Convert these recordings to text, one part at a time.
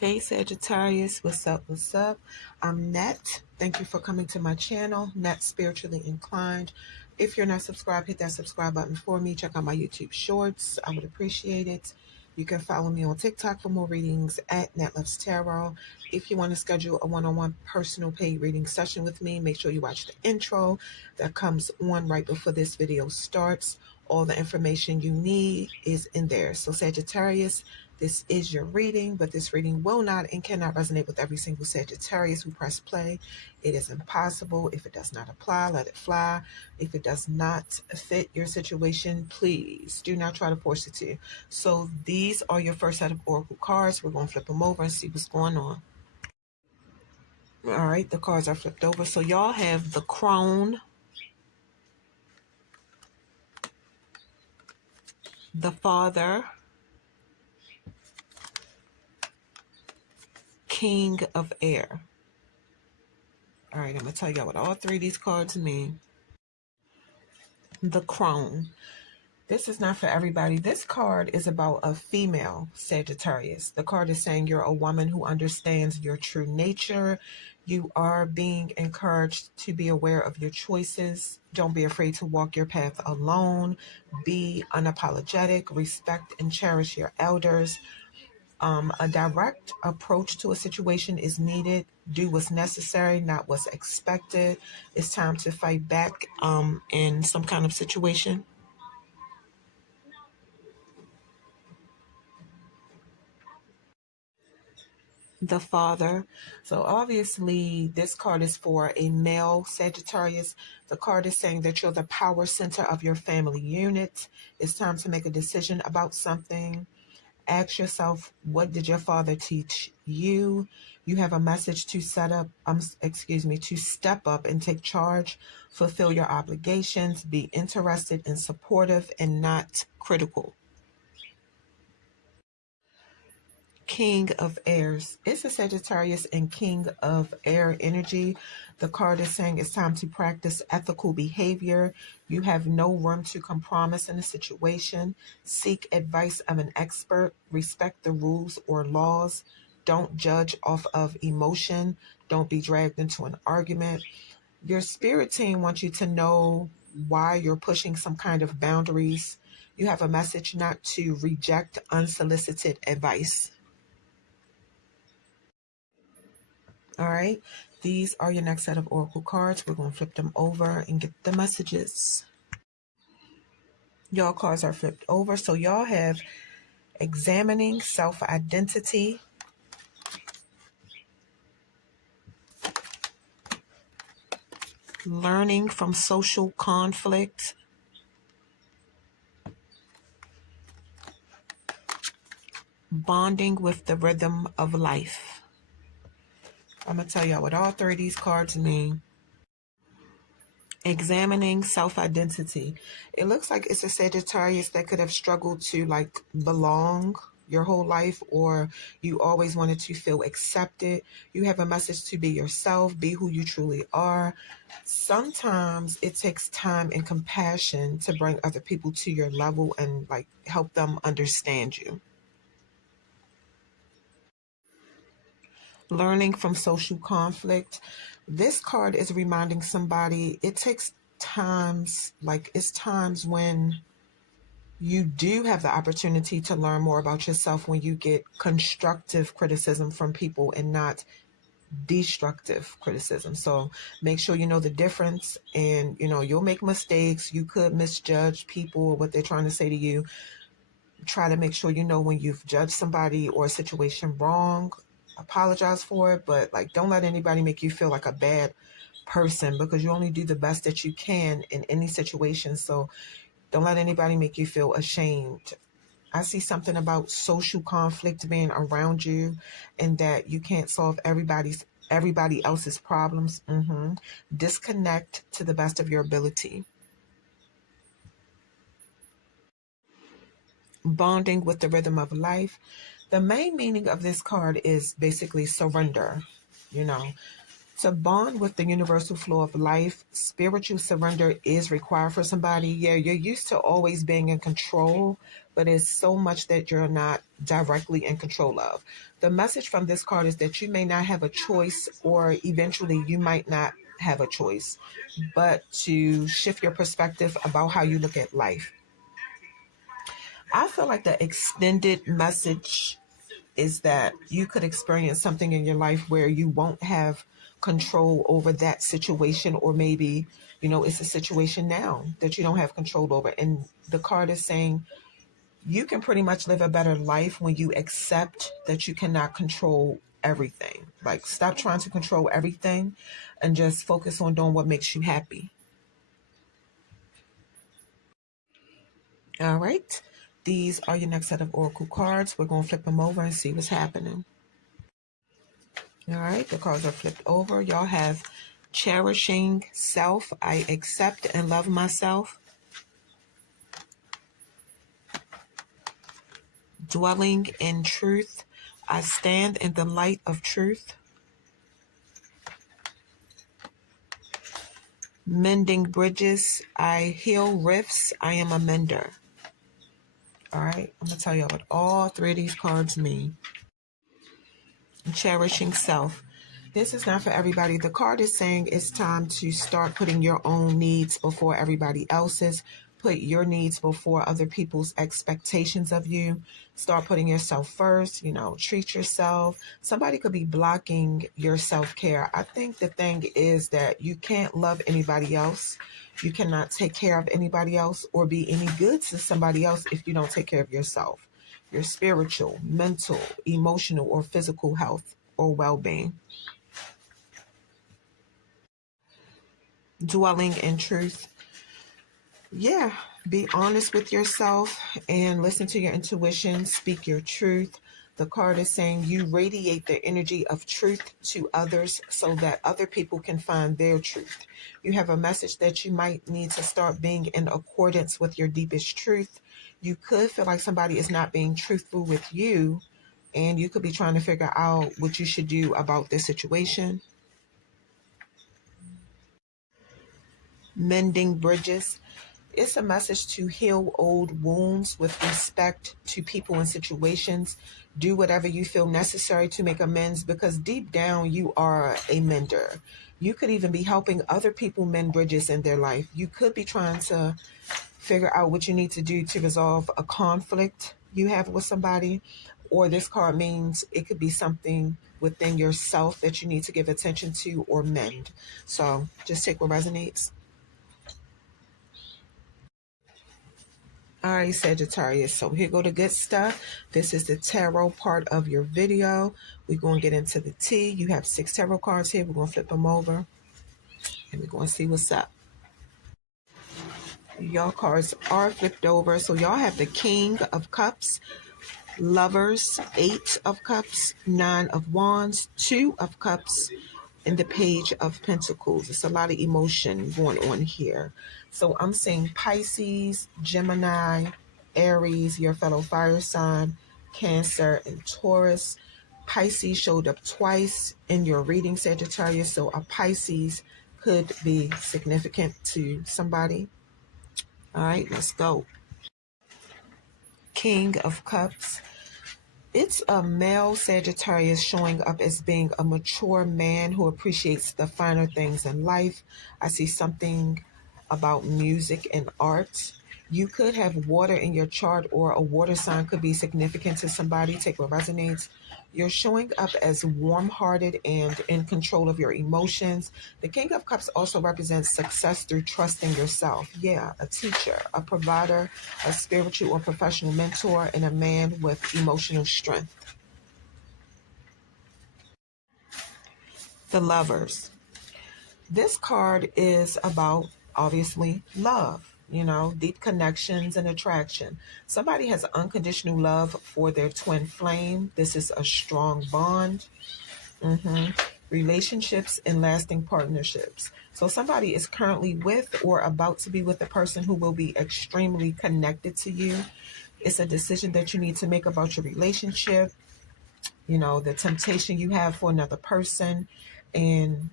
Hey Sagittarius, what's up? What's up? I'm Net. Thank you for coming to my channel, Net Spiritually Inclined. If you're not subscribed, hit that subscribe button for me. Check out my YouTube shorts. I would appreciate it. You can follow me on TikTok for more readings at Net Loves Tarot. If you want to schedule a one-on-one personal paid reading session with me, make sure you watch the intro that comes on right before this video starts. All the information you need is in there. So Sagittarius, this is your reading, but this reading will not and cannot resonate with every single Sagittarius who press play. It is impossible. If it does not apply, let it fly. If it does not fit your situation, please do not try to force it to. So these are your first set of oracle cards. We're going to flip them over and see what's going on. All right, the cards are flipped over. So y'all have the Crone, the Father, King of Air. All right, I'm going to tell you what all three of these cards mean. The Crone. This is not for everybody. This card is about a female Sagittarius. The card is saying you're a woman who understands your true nature. You are being encouraged to be aware of your choices. Don't be afraid to walk your path alone. Be unapologetic. Respect and cherish your elders. A direct approach to a situation is needed. Do what's necessary, not what's expected. It's time to fight back in some kind of situation. The Father. So obviously this card is for a male Sagittarius. The card is saying that you're the power center of your family unit. It's time to make a decision about something. Ask yourself, what did your father teach you? You have a message to to step up and take charge, fulfill your obligations, be interested and supportive and not critical. King of Airs. It's a Sagittarius and King of Air energy. The card is saying it's time to practice ethical behavior. You have no room to compromise in a situation. Seek advice of an expert. Respect the rules or laws. Don't judge off of emotion. Don't be dragged into an argument. Your spirit team wants you to know why you're pushing some kind of boundaries. You have a message not to reject unsolicited advice. All right, these are your next set of oracle cards. We're going to flip them over and get the messages. Y'all cards are flipped over. So y'all have examining self-identity, learning from social conflict, bonding with the rhythm of life. I'm going to tell y'all what all three of these cards mean. Examining self-identity. It looks like it's a Sagittarius that could have struggled to belong your whole life, or you always wanted to feel accepted. You have a message to be yourself, be who you truly are. Sometimes it takes time and compassion to bring other people to your level and help them understand you. Learning from social conflict. This card is reminding somebody it takes times, it's times when You do have the opportunity to learn more about yourself when you get constructive criticism from people and not destructive criticism. So make sure you know the difference, and you'll make mistakes. You could misjudge people or what they're trying to say to you. Try to make sure you know when you've judged somebody or a situation wrong. Apologize for it, but like, don't let anybody make you feel like a bad person, because you only do the best that you can in any situation. So don't let anybody make you feel ashamed. I see something about social conflict being around you, and that you can't solve everybody else's problems. Disconnect to the best of your ability. Bonding with the rhythm of life. The main meaning of this card is basically surrender. You know, to bond with the universal flow of life, spiritual surrender is required for somebody. Yeah, you're used to always being in control, but it's so much that you're not directly in control of. The message from this card is that you may not have a choice, or eventually you might not have a choice, but to shift your perspective about how you look at life. I feel like the extended message is that you could experience something in your life where you won't have control over that situation, or maybe it's a situation now that you don't have control over, and the card is saying you can pretty much live a better life when you accept that you cannot control everything. Like, stop trying to control everything and just focus on doing what makes you happy. All right, these are your next set of oracle cards. We're going to flip them over and see what's happening. All right, the cards are flipped over. Y'all have cherishing self. I accept and love myself. Dwelling in truth. I stand in the light of truth. Mending bridges. I heal rifts. I am a mender. All right, I'm going to tell you what all three of these cards mean. Cherishing self. This is not for everybody. The card is saying it's time to start putting your own needs before everybody else's. Put your needs before other people's expectations of you. Start putting yourself first. Treat yourself. Somebody could be blocking your self-care. I think the thing is that you can't love anybody else. You cannot take care of anybody else or be any good to somebody else if you don't take care of yourself. Your spiritual, mental, emotional, or physical health or well-being. Dwelling in truth. Yeah, be honest with yourself and listen to your intuition. Speak your truth. The card is saying you radiate the energy of truth to others so that other people can find their truth. You have a message that you might need to start being in accordance with your deepest truth. You could feel like somebody is not being truthful with you, and you could be trying to figure out what you should do about this situation. Mending bridges. It's a message to heal old wounds with respect to people and situations. Do whatever you feel necessary to make amends, because deep down you are a mender. You could even be helping other people mend bridges in their life. You could be trying to figure out what you need to do to resolve a conflict you have with somebody. Or this card means it could be something within yourself that you need to give attention to or mend. So just take what resonates. All right, Sagittarius, so here go the good stuff. This is the tarot part of your video. We're going to get into the tea. You have 6 tarot cards here. We're going to flip them over, and we're going to see what's up. Y'all cards are flipped over. So y'all have the King of Cups, Lovers, 8 of Cups, 9 of Wands, 2 of Cups, and the Page of Pentacles. It's a lot of emotion going on here. So I'm seeing Pisces, Gemini, Aries, your fellow fire sign, Cancer, and Taurus. Pisces showed up twice in your reading, Sagittarius. So a Pisces could be significant to somebody. All right, let's go. King of Cups. It's a male Sagittarius showing up as being a mature man who appreciates the finer things in life. I see something about music and art. You could have water in your chart, or a water sign could be significant to somebody. Take what resonates. You're showing up as warm-hearted and in control of your emotions. The King of Cups also represents success through trusting yourself. Yeah, a teacher, a provider, a spiritual or professional mentor, and a man with emotional strength. The Lovers. This card is about, obviously, love, deep connections and attraction. Somebody has unconditional love for their twin flame. This is a strong bond. Relationships and lasting partnerships. So somebody is currently with or about to be with a person who will be extremely connected to you. It's a decision that you need to make about your relationship, the temptation you have for another person, and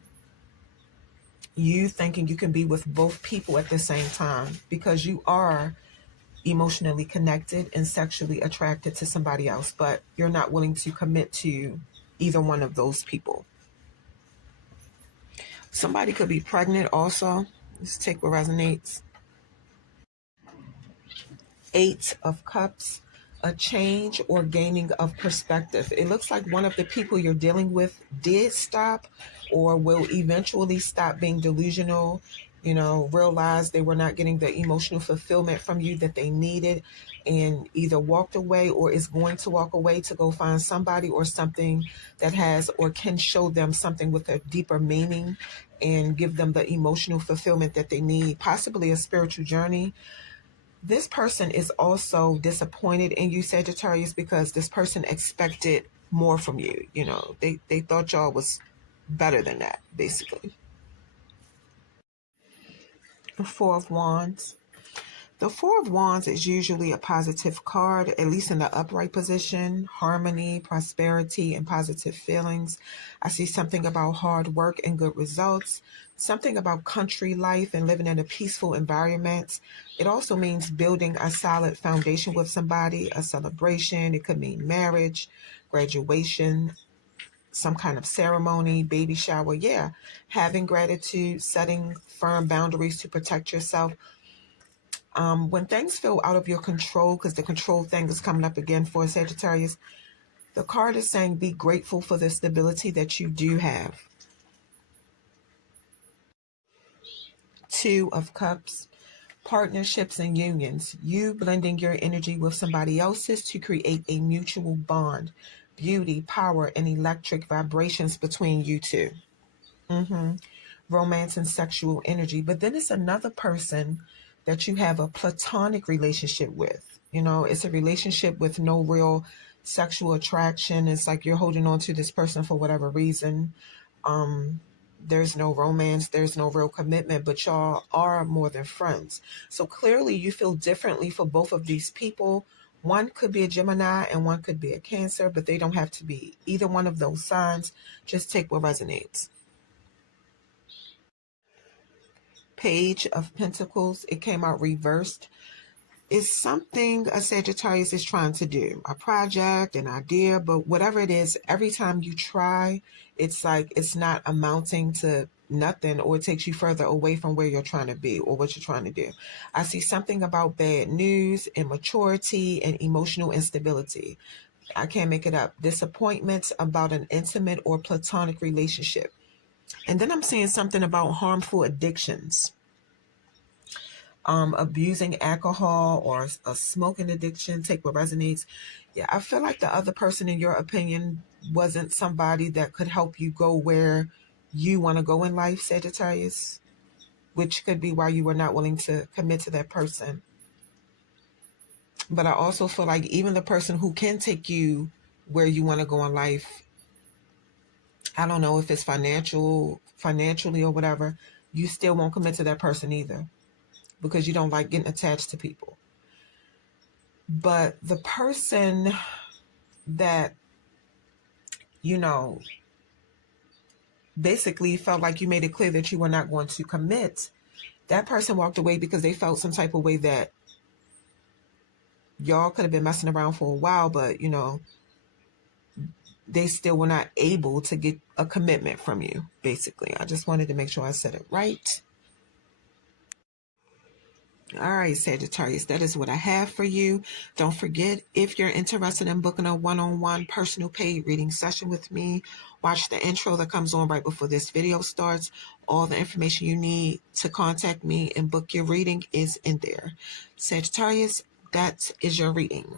you thinking you can be with both people at the same time because you are emotionally connected and sexually attracted to somebody else, but you're not willing to commit to either one of those people. Somebody could be pregnant also. Let's take what resonates. Eight of Cups, a change or gaining of perspective. It looks like one of the people you're dealing with did stop or will eventually stop being delusional, realize they were not getting the emotional fulfillment from you that they needed, and either walked away or is going to walk away to go find somebody or something that has or can show them something with a deeper meaning and give them the emotional fulfillment that they need, possibly a spiritual journey. This person is also disappointed in you, Sagittarius, because this person expected more from you. They thought y'all was better than that, basically. The Four of Wands. The Four of Wands is usually a positive card, at least in the upright position, harmony, prosperity, and positive feelings. I see something about hard work and good results, something about country life and living in a peaceful environment. It also means building a solid foundation with somebody, a celebration. It could mean marriage, graduation, some kind of ceremony, baby shower. Yeah, having gratitude, setting firm boundaries to protect yourself. When things feel out of your control, because the control thing is coming up again for Sagittarius, the card is saying be grateful for the stability that you do have. Two of Cups, partnerships and unions. You blending your energy with somebody else's to create a mutual bond, beauty, power, and electric vibrations between you two. Romance and sexual energy. But then it's another person that you have a platonic relationship with. It's a relationship with no real sexual attraction. It's like you're holding on to this person for whatever reason. There's no romance, there's no real commitment, but y'all are more than friends. So clearly you feel differently for both of these people. One could be a Gemini and one could be a Cancer, but they don't have to be either one of those signs. Just take what resonates. Page of Pentacles. It came out reversed. It's something a Sagittarius is trying to do, a project, an idea, but whatever it is, every time you try, it's like it's not amounting to nothing, or it takes you further away from where you're trying to be or what you're trying to do. I see something about bad news, immaturity, and emotional instability. I can't make it up. Disappointments about an intimate or platonic relationship. And then I'm seeing something about harmful addictions. Abusing alcohol or a smoking addiction. Take what resonates. Yeah, I feel like the other person, in your opinion, wasn't somebody that could help you go where you want to go in life, Sagittarius, which could be why you were not willing to commit to that person. But I also feel like even the person who can take you where you want to go in life, I don't know if it's financially or whatever, you still won't commit to that person either, because you don't like getting attached to people. But the person that, basically felt like you made it clear that you were not going to commit, that person walked away because they felt some type of way that y'all could have been messing around for a while, but, they still were not able to get a commitment from you, basically. I just wanted to make sure I said it right. All right, Sagittarius, that is what I have for you. Don't forget, if you're interested in booking a one-on-one personal paid reading session with me, watch the intro that comes on right before this video starts. All the information you need to contact me and book your reading is in there. Sagittarius, that is your reading.